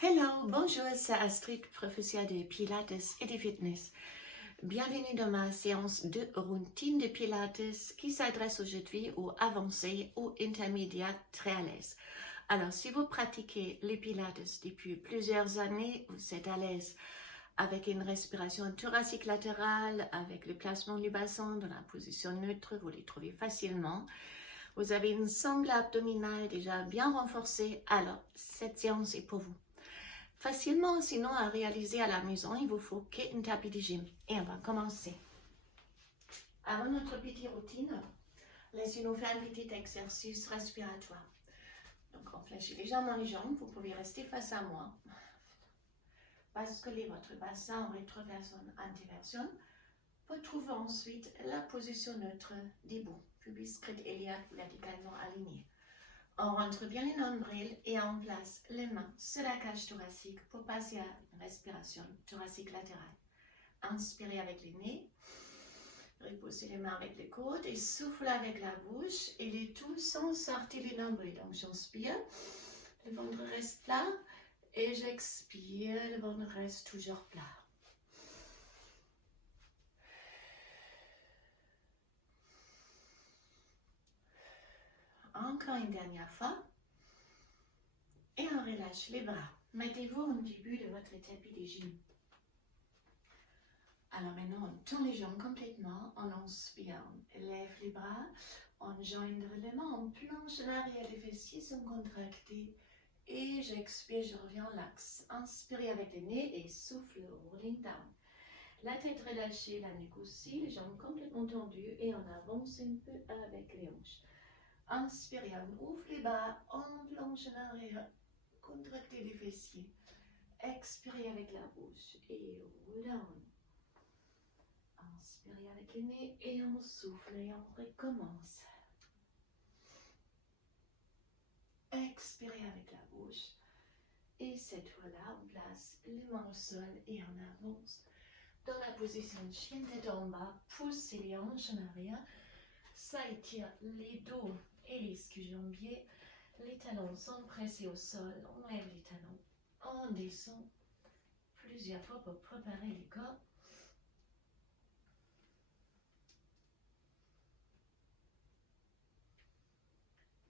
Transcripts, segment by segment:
Hello, bonjour, c'est Astrid, professeure de Pilates et de Fitness. Bienvenue dans ma séance de routine de Pilates qui s'adresse aujourd'hui aux avancés ou intermédiaires très à l'aise. Alors, si vous pratiquez les Pilates depuis plusieurs années, vous êtes à l'aise avec une respiration thoracique latérale, avec le placement du bassin dans la position neutre, vous les trouvez facilement. Vous avez une sangle abdominale déjà bien renforcée, alors cette séance est pour vous. Facilement, sinon à réaliser à la maison, il vous faut qu'un tapis de gym. Et on va commencer. Avant notre petite routine, laissez-nous faire un petit exercice respiratoire. Donc on fléchit légèrement les jambes, vous pouvez rester face à moi. Basculez votre bassin en rétroversion, antéversion, pour trouver ensuite la position neutre debout, pubis crête iliaque verticalement aligné. On rentre bien les nombrils et on place les mains sur la cage thoracique pour passer à une respiration thoracique latérale. Inspirez avec les nez, repoussez les mains avec les coudes et soufflez avec la bouche et les tout sans sortir les nombrils. Donc j'inspire, le ventre reste plat et j'expire, le ventre reste toujours plat. Encore une dernière fois. Et on relâche les bras. Mettez-vous au début de votre tapis de gym. Alors maintenant, on tourne les jambes complètement. On inspire, on lève les bras. On joindre les mains, on plonge en arrière. Les fessiers sont contractés. Et j'expire, je reviens en l'axe. Inspirez avec le nez et souffle, rolling down. La tête relâchée, la nuque aussi, les jambes complètement tendues. Et on avance un peu avec les hanches. Inspirez, on ouvre les bras, on plonge en arrière. Contractez les fessiers. Expirez avec la bouche et roule down. Inspirez avec le nez et on souffle et on recommence. Expirez avec la bouche. Et cette fois-là, on place les mains au sol et on avance. Dans la position de chien tête en bas, poussez les hanches en arrière. Ça étire les dos et les ischio-jambiers. Les talons sont pressés au sol. On lève les talons. On descend plusieurs fois pour préparer le corps.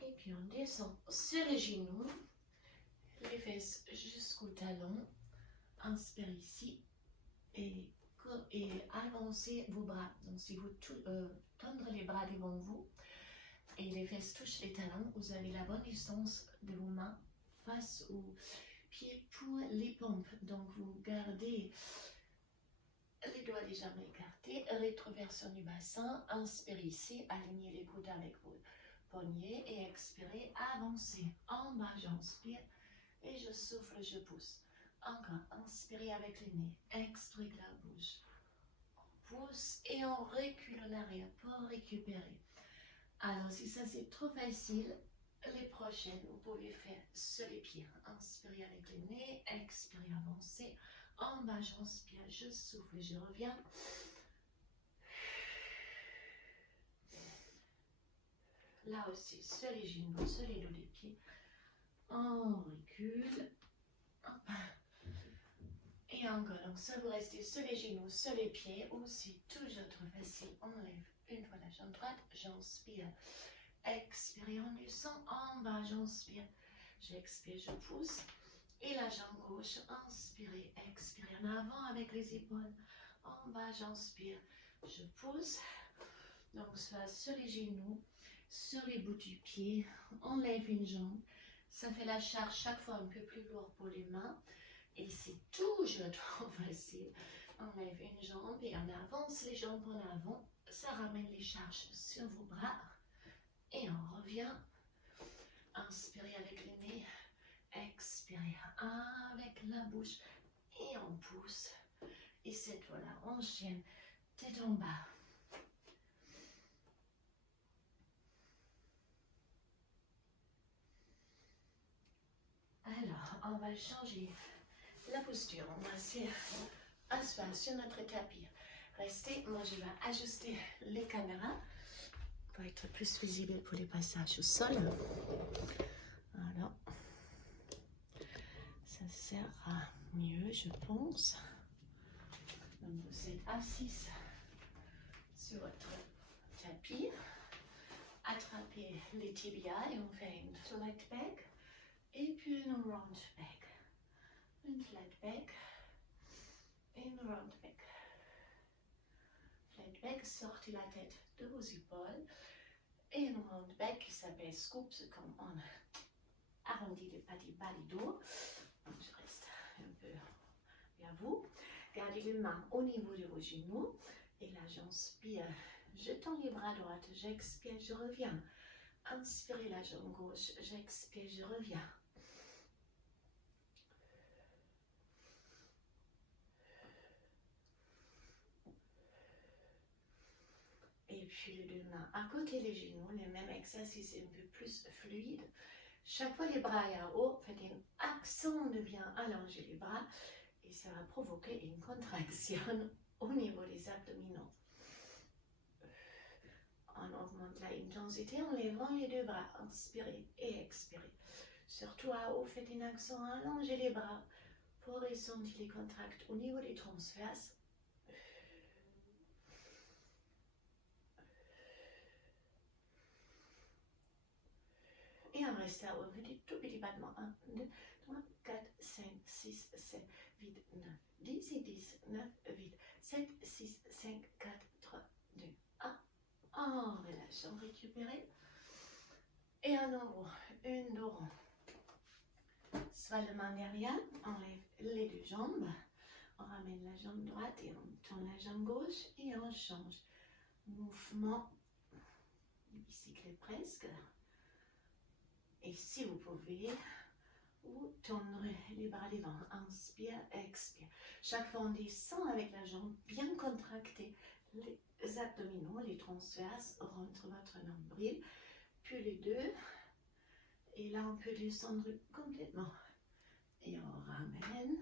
Et puis on descend sur les genoux, les fesses jusqu'au talon. Inspirez ici et avancez vos bras. Donc si vous tendez les bras devant vous et les fesses touchent les talons, vous avez la bonne distance de vos mains face aux pieds pour les pompes. Donc vous gardez les doigts légèrement écartés, rétroversion du bassin. Inspirez ici, alignez les coudes avec vos poignets et expirez, avancez. En bas, j'inspire et je souffle, je pousse. Encore, inspirez avec le nez, expirez la bouche. On pousse et on recule en arrière pour récupérer. Alors, si ça c'est trop facile, les prochaines, vous pouvez faire sur les pieds. Inspirez avec le nez, expirez, avancez. En bas, j'inspire, je souffle, je reviens. Là aussi, sur les genoux, sur les dos des pieds. On recule. Hop. Et encore, donc ça vous restez sur les genoux, sur les pieds, ou c'est toujours trop facile, on lève une fois la jambe droite, j'inspire, expirez, on descend, en bas, j'inspire, j'expire, je pousse, et la jambe gauche, inspirez, expirez en avant avec les épaules, en bas, j'inspire, je pousse, donc soit sur les genoux, sur les bouts du pied, on lève une jambe, ça fait la charge chaque fois un peu plus lourd pour les mains. Et c'est toujours trop facile. On lève une jambe et on avance les jambes en avant. Ça ramène les charges sur vos bras. Et on revient. Inspirez avec le nez. Expirez avec la bouche. Et on pousse. Et cette fois-là, on enchaîne tête en bas. Alors, on va changer la posture, on va s'asseoir sur notre tapis. Restez, moi je vais ajuster les caméras pour être plus visible pour les passages au sol. Voilà. Ça Ça sera mieux, je pense. Donc vous êtes assise sur votre tapis. Attrapez les tibias et on fait une flat back et puis une round back. Une flat back et une round back. Flat back, sortez la tête de vos épaules. Et une round back qui s'appelle scoop, c'est comme on arrondit les bas du dos. Je reste un peu vers vous. Gardez les mains au niveau de vos genoux. Et là, j'inspire. Je tends les bras droits. J'expire, je reviens. Inspirez la jambe gauche. J'expire, je reviens. Et puis les deux mains à côté des genoux. Le même exercice un peu plus fluide. Chaque fois les bras à haut, faites un accent de bien allonger les bras. Et ça va provoquer une contraction au niveau des abdominaux. On augmente l'intensité en levant les deux bras. Inspirez et expirez. Surtout à haut, faites un accent à allonger les bras pour ressentir les contracts au niveau des transverses. Et on reste à haut, tout petit battement. 1, 2, 3, 4, 5, 6, 7, 8, 9, 10 et 10, 9, 8, 7, 6, 5, 4, 3, 2, 1. En relâchant, récupérez. Et à nouveau, une dos rond. Soit le main derrière, on lève les deux jambes. On ramène la jambe droite et on tourne la jambe gauche et on change. Mouvement de bicyclette presque. Et si vous pouvez, vous tournerez les bras devant. Inspire, expire. Chaque fois on descend avec la jambe bien contractée. Les abdominaux, les transverses, rentrent votre nombril. Puis les deux. Et là on peut descendre complètement. Et on ramène.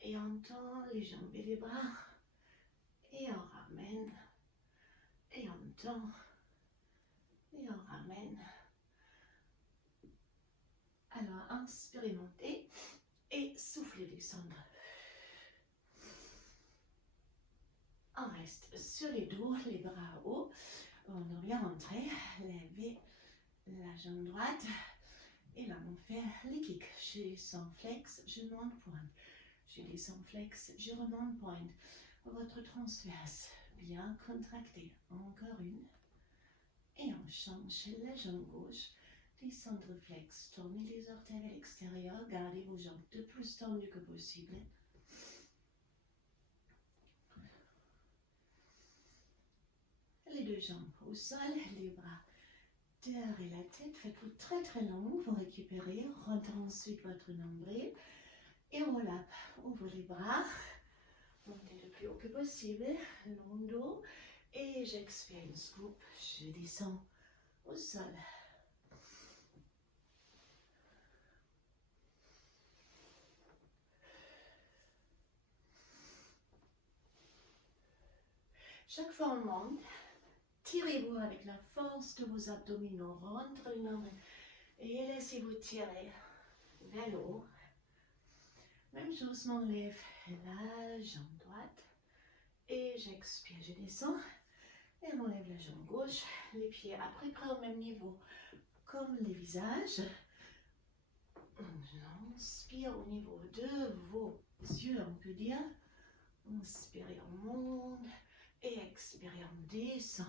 Et on tend les jambes et les bras. Et on ramène. Et on tend. Et on ramène. Alors, inspirez, montez. Et soufflez, descendre. On reste sur les dos, les bras hauts. On revient rentrer. Levez la jambe droite. Et là, on fait les kicks. Je descends flex, je monte pointe. Je descends flex, je remonte pointe. Votre transverse bien contracté. Encore une. Et on change la jambe gauche. Descendre flex. Tournez les orteils à l'extérieur. Gardez vos jambes le plus tendues que possible. Les deux jambes au sol, les bras derrière la tête. Faites-vous très très long pour récupérer. Rentrez ensuite votre nombril. Et on relâche. Ouvre les bras. Montez le plus haut que possible. Long dos. Et j'expire une scoop. Je descends au sol. Chaque fois on monte, tirez-vous avec la force de vos abdominaux, rentre le nombril et laissez-vous tirer vers le haut. Même chose, on lève la jambe droite et j'expire, je descends et on lève la jambe gauche, les pieds à peu près au même niveau comme les visages. On inspire au niveau de vos yeux, on peut dire. Inspirez, on monte. Et expirez, on descend.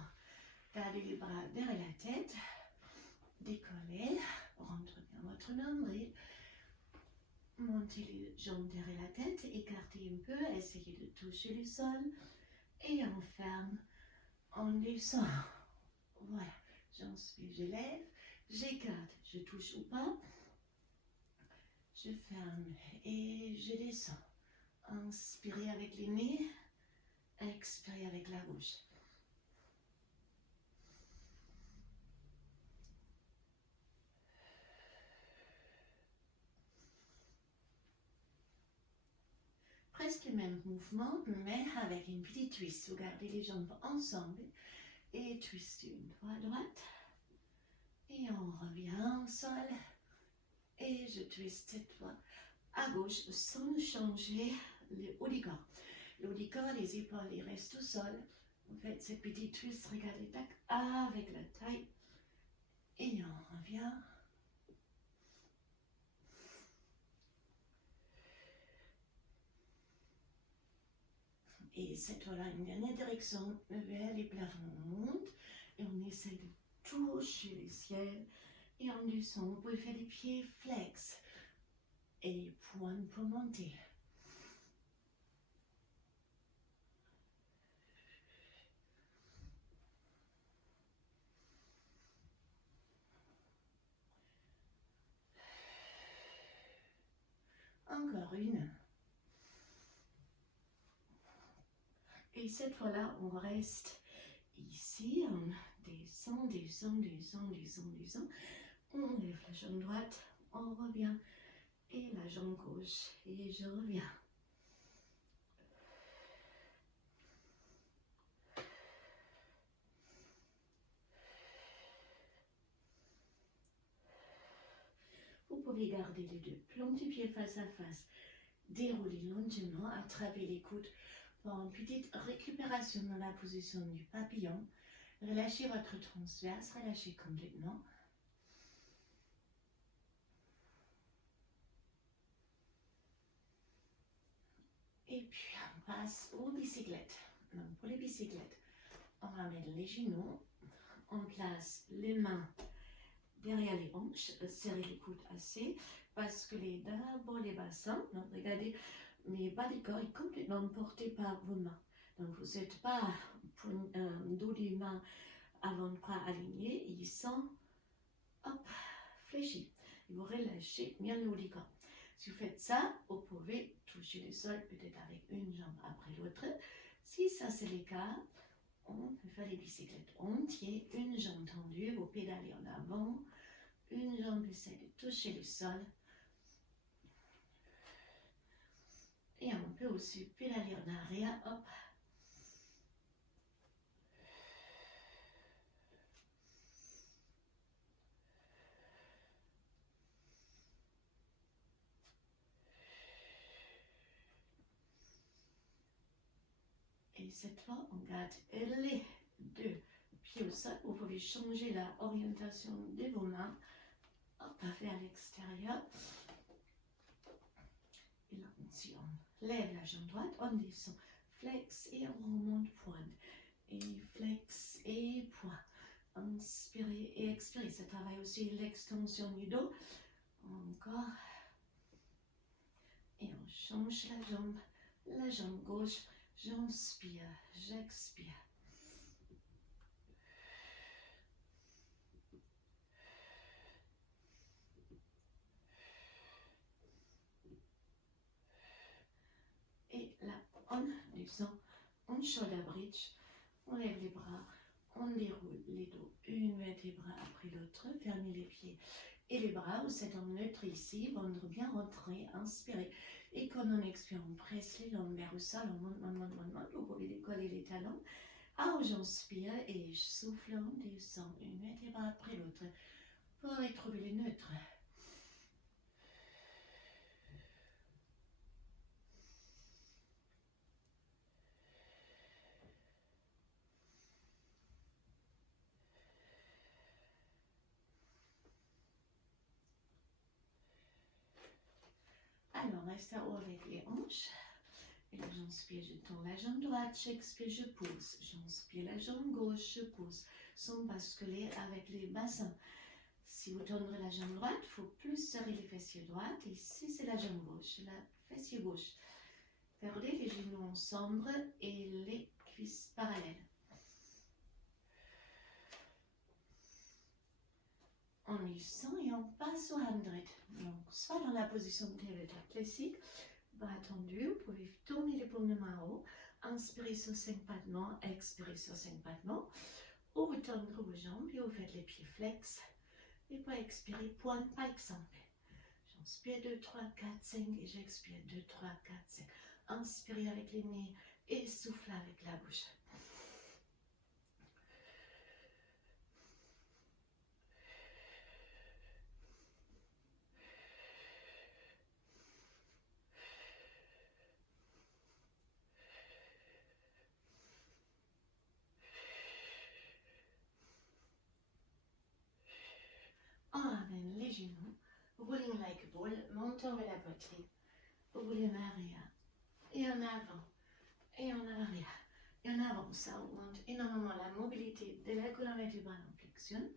Gardez les bras derrière la tête. Décollez. Rentrez bien votre nombril. Montez les jambes derrière la tête. Écartez un peu. Essayez de toucher le sol. Et on ferme. On descend. Voilà. J'inspire, je lève. J'écarte. Je touche ou pas. Je ferme. Et je descends. Inspirez avec les nez. Expirez avec la bouche. Presque le même mouvement, mais avec une petite twist. Vous gardez les jambes ensemble et twist une fois à droite. Et on revient au sol. Et je twist cette fois à gauche sans changer le haut du corps. Le haut du corps, les épaules, ils restent au sol. En fait, cette petite twist, regardez, tac, avec la taille. Et on revient. Et cette fois-là, une dernière direction vers les plafonds. On monte et on essaie de toucher le ciel. Et en descend, vous pouvez faire les pieds flex. Et les poings pour monter. Encore une. Et cette fois-là, on reste ici. On descend, descend, descend, descend, descend. On lève la jambe droite. On revient. Et la jambe gauche. Et je reviens. Vous pouvez garder les deux. Planter pieds face à face. Dérouler lentement à travers les coudes pour une petite récupération dans la position du papillon. Relâchez votre transverse, relâchez complètement. Et puis on passe aux bicyclettes. Donc pour les bicyclettes, on ramène les genoux, on place les mains derrière les hanches, serrez les coudes assez, basculez d'abord les bassins. Donc regardez, mes bas du corps est complètement porté par vos mains. Donc vous n'êtes pas dos des mains, avant-bras alignés, ils sont fléchis. Et vous relâchez bien le haut du corps. Si vous faites ça, vous pouvez toucher le sol peut-être avec une jambe après l'autre. Si ça c'est le cas, on peut faire les bicyclettes entières, une jambe tendue, vous pédalez en avant, une jambe essaie de toucher le sol. Et on peut aussi pédaler en arrière, hop. Et cette fois, on garde les deux pieds au sol. Vous pouvez changer la orientation de vos mains. Hop, vers l'extérieur. Et là, si on lève la jambe droite, on descend. Flex et on remonte pointe. Et flex et point. Inspirez et expirez. Ça travaille aussi l'extension du dos. Encore. Et on change la jambe gauche. J'inspire, j'expire. Et là, on descend, on shoulder bridge, on lève les bras, on déroule les dos, une vertébrale après l'autre, fermez les pieds et les bras, vous êtes en neutre ici, ventre bien rentré, inspirez. Et quand on expire, on presse les jambes vers le sol, on monte, vous pouvez décoller les talons. Ah, j'inspire et je souffle, on descend, une vertébrale après l'autre, pour retrouver les neutres. Alors, reste à haut avec les hanches. Et là, j'inspire, je tourne la jambe droite, j'expire, je pousse. J'inspire la jambe gauche, je pousse. Sans basculer avec les bassins. Si vous tournez la jambe droite, il faut plus serrer les fessiers droites. Et si c'est la jambe gauche, la fessier gauche. Gardez les genoux ensemble et les cuisses parallèles. On descend et on passe au 100. Donc, soit dans la position de pied classique, bras tendus, vous pouvez tourner les paumes de main en haut, inspirez sur 5 battements, expirez sur 5 battements, ou vous tendez vos jambes et vous faites les pieds flex, et pour expirer, pointe par exemple. J'inspire 2, 3, 4, 5 et j'expire 2, 3, 4, 5. Inspirez avec les nez et soufflez avec la bouche. les genoux, rolling like a ball, montons vers la poitrine, roulez en arrière, et en avant, et en arrière, et en avant, ça augmente énormément la mobilité de la colonne vertébrale en flexion.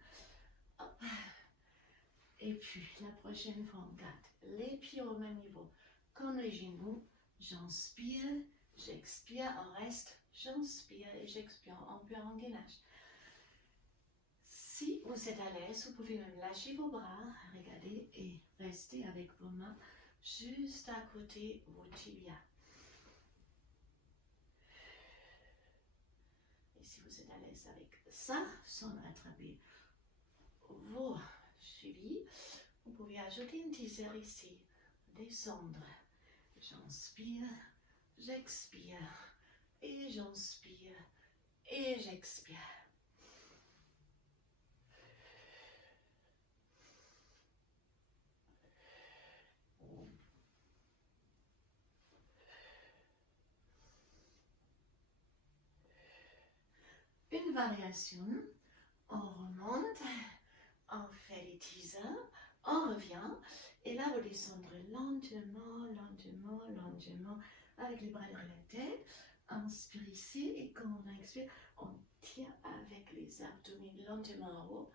Hop. Et puis, la prochaine fois, on garde les pieds au même niveau, comme les genoux. J'inspire, j'expire, on reste, j'inspire et j'expire, on peut en gainage. Si vous êtes à l'aise, vous pouvez même lâcher vos bras, regardez, et rester avec vos mains juste à côté de vos tibias. Et si vous êtes à l'aise avec ça, sans attraper vos chevilles, vous pouvez ajouter une teaser ici, descendre. J'inspire, j'expire, et j'inspire, et j'expire. Une variation, on remonte, on fait les teasers, on revient, et là vous descendrez lentement, lentement, lentement, avec les bras derrière la tête. Inspire ici, et quand on expire, on tire avec les abdominaux lentement en haut.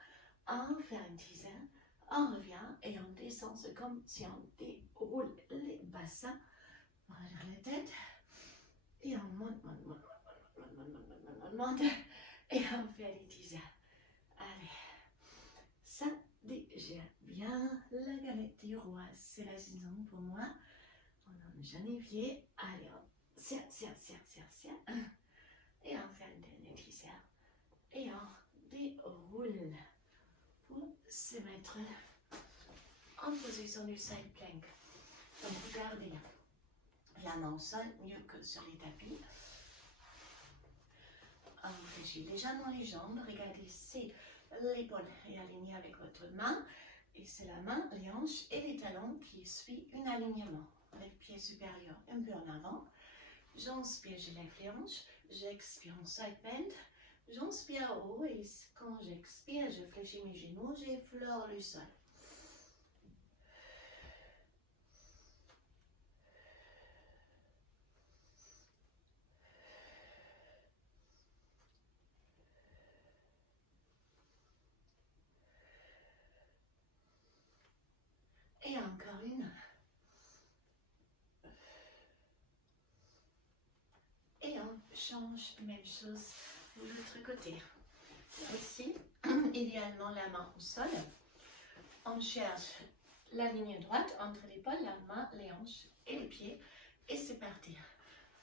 On fait un teaser, on revient, et on descend, c'est comme si on déroule les bassins, bras derrière la tête, et on monte, monte, monte, monte, monte, monte, monte, monte, monte. Et on fait les teasers. Allez, ça déjà bien. La galette du roi, c'est la saison pour moi. On en Geneviève. Allez, on serre, serre, serre, serre, serre. Et on fait un dernier teaser. Et on déroule pour se mettre en position du side plank. Donc, regardez la main au sol, mieux que sur les tapis. On fléchit légèrement les jambes. Regardez si l'épaule est alignée avec votre main. Et c'est la main, les hanches et les talons qui suivent un alignement. Les pieds supérieurs un peu en avant. J'inspire, je lève les hanches. J'expire en side bend. J'inspire haut et quand j'expire, je fléchis mes genoux. J'effleure le sol. Et encore une. Et on change, même chose de l'autre côté. Ici, idéalement la main au sol. On cherche la ligne droite entre l'épaule, la main, les hanches et les pieds. Et c'est parti.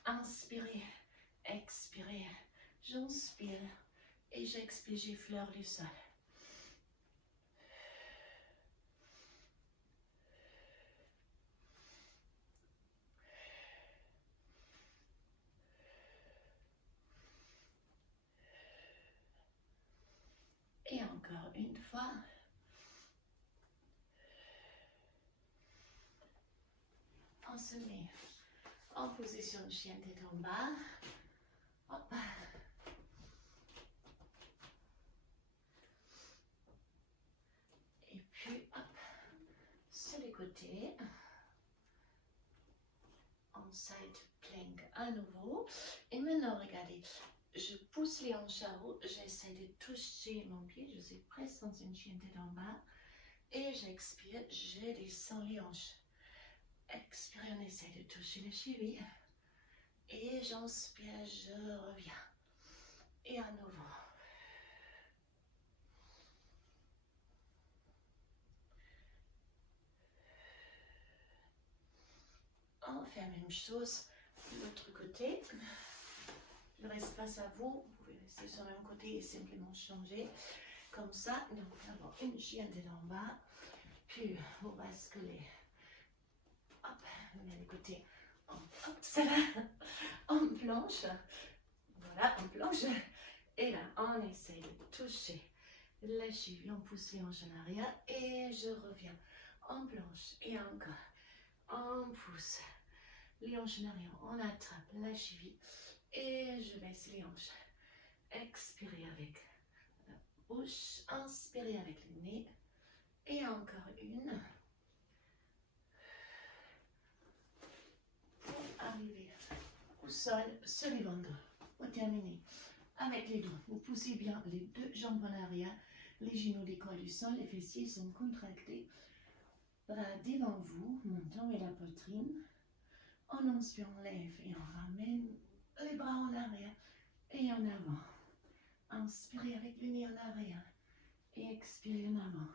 Inspirez, expirez. J'inspire et j'expire, j'effleure le sol. Et encore une fois. On se met en position de chien tête en bas. Hop. Et puis, hop, sur les côtés. En side plank à nouveau. Et maintenant, regardez, je pousse les hanches à haut. J'essaie de toucher mon pied. Je suis presque dans une chien tête en bas. Et j'expire, je descends les hanches. Expire, on essaie de toucher les chevilles. Et j'inspire, je reviens. Et à nouveau. On fait la même chose de l'autre côté. Le reste passe à vous. Vous pouvez rester sur le même côté et simplement changer. Comme ça, donc d'abord une chienne tête en bas. Puis vous basculez. Hop, vous mettez les côtés. Hop, ça va. En planche. Voilà, en planche. Et là, on essaie de toucher la cheville. On pousse les hanches en arrière. Et je reviens en planche. Et encore. On pousse les hanches en arrière. On attrape la cheville. Et je baisse les hanches. Expirez avec la bouche. Inspirez avec le nez. Et encore une. Pour arriver au sol, se dévendre. Pour terminer. Avec les dos, vous poussez bien les deux jambes en arrière. Les genoux décollent du sol, les fessiers sont contractés. Bras devant vous, menton et la poitrine. On inspire, on lève et on ramène les bras en arrière et en avant. Inspirez avec le nez en arrière et expirez en avant.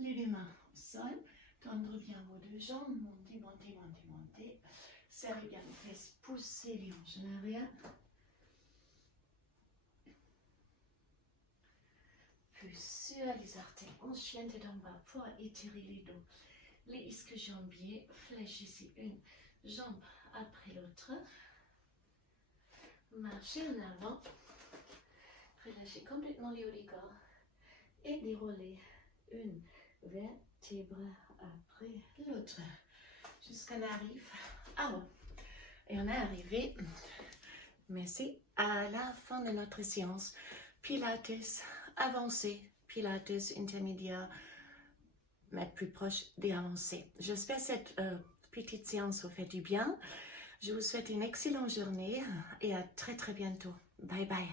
Les deux mains au sol, tendre bien vos deux jambes, montez, montez, montez, montez. Serrez bien les fesses, poussez les hanches en arrière. Puis sur les artères, on chien tête en bas pour étirer les dos. Les ischio-jambiers, fléchissez une jambe après l'autre. Marchez en avant. Relâchez complètement les hauts du corps. Et déroulez une vertèbre après l'autre. Jusqu'à on arrive à haut. Et on est arrivé. Merci à la fin de notre séance. Pilates avancé, Pilates intermédiaire, mais plus proche des avancés. J'espère que cette petite séance vous fait du bien. Je vous souhaite une excellente journée et à très bientôt. Bye bye.